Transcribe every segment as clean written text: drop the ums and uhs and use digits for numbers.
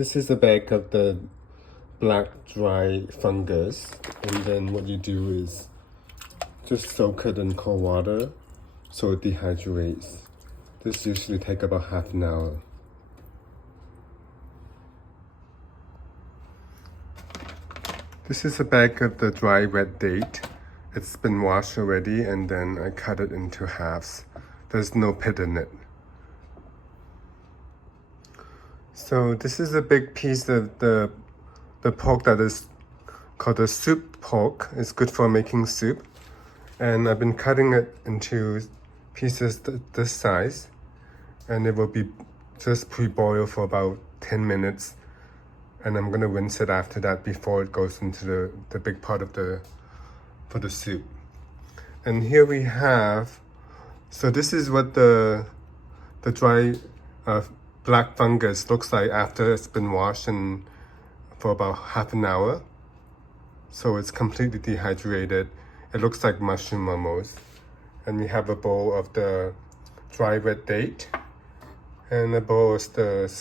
This is the bag of the black dry fungus, and then what you do is just soak it in cold water so it dehydrates. This usually takes about half an hour. This is a bag of the dry red date. It's been washed already, and then I cut it into halves. There's no pit in it. So this is a big piece of the pork that is called the soup pork. It's good for making soup. And I've been cutting it into pieces this size. And it will be just pre-boiled for about 10 minutes. And I'm gonna rinse it after that before it goes into the big pot of for the soup. And here we have, so this is what the dry black fungus looks like after it's been washed for about half an hour. So it's completely dehydrated. It looks like mushroom almost. And we have a bowl of the dry red date, and a bowl of the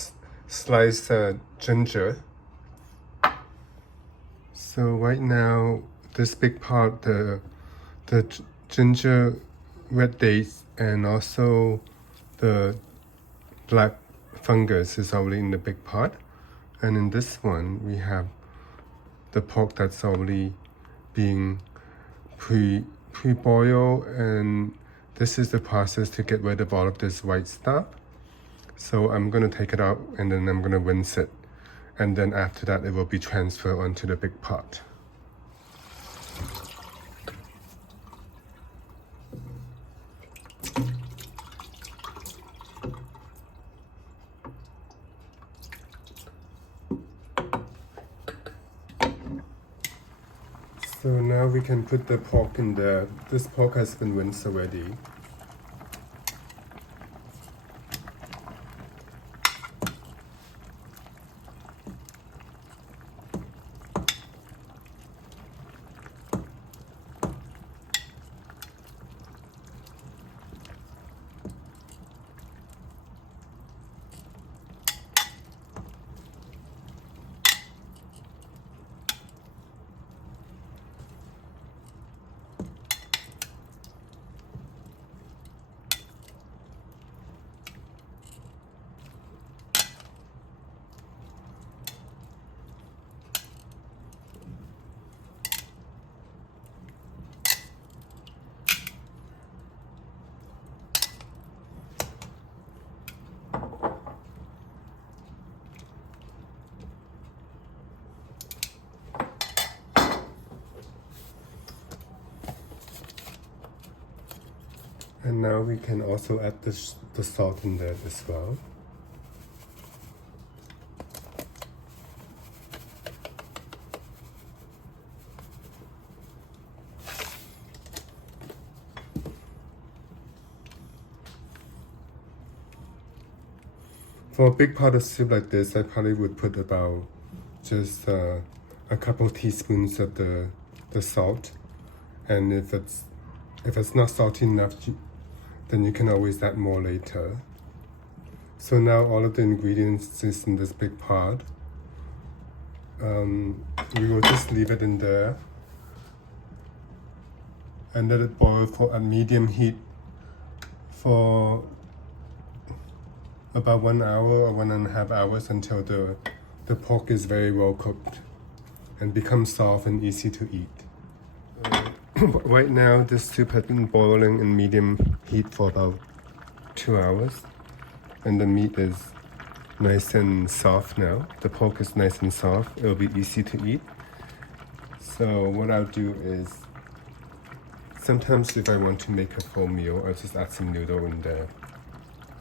sliced ginger. So right now, this big pot, the ginger, red dates, and also the black fungus is already in the big pot. And in this one, we have the pork that's already being pre-boiled, and this is the process to get rid of all of this white stuff. So I'm gonna take it out, and then I'm gonna rinse it. And then after that, it will be transferred onto the big pot. So now we can put the pork in there. This pork has been rinsed already. And now we can also add the salt in there as well. For a big pot of soup like this, I probably would put about just a couple teaspoons of the salt. And if it's not salty enough, then you can always add more later. So now all of the ingredients is in this big pot. We will just leave it in there and let it boil for a medium heat for about 1 hour or 1.5 hours until the pork is very well cooked and becomes soft and easy to eat. Right now, this soup has been boiling in medium heat for about 2 hours, and the meat is nice and soft now. The pork is nice and soft. It'll be easy to eat. So what I'll do is, sometimes if I want to make a full meal, I'll just add some noodle in there.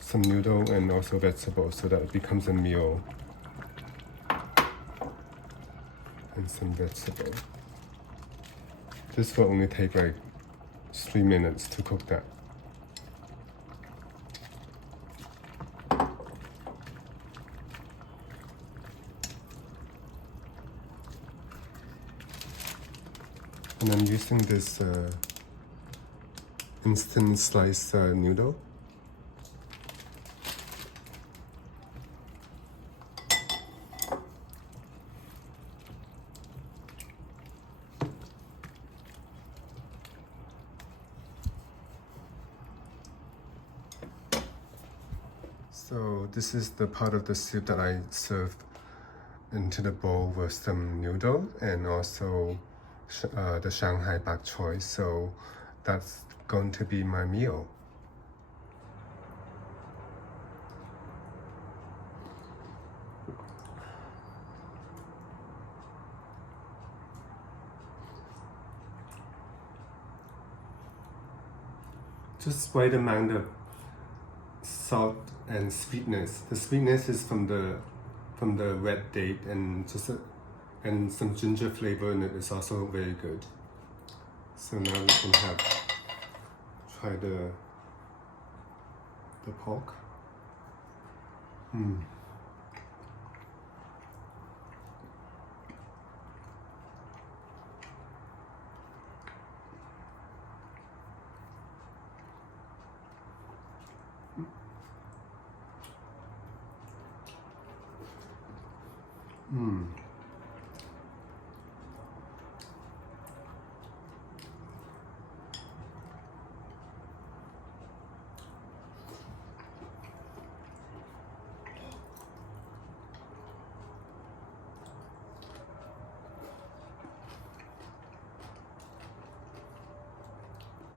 Some noodle and also vegetables so that it becomes a meal. And some vegetable. This will only take like 3 minutes to cook that. And I'm using this instant slice noodle. So this is the part of the soup that I serve into the bowl with some noodle and also the Shanghai bok choy. So that's going to be my meal. Just right amount of salt and sweetness. The sweetness is from the red date and and some ginger flavor in it is also very good. So now we can try the pork.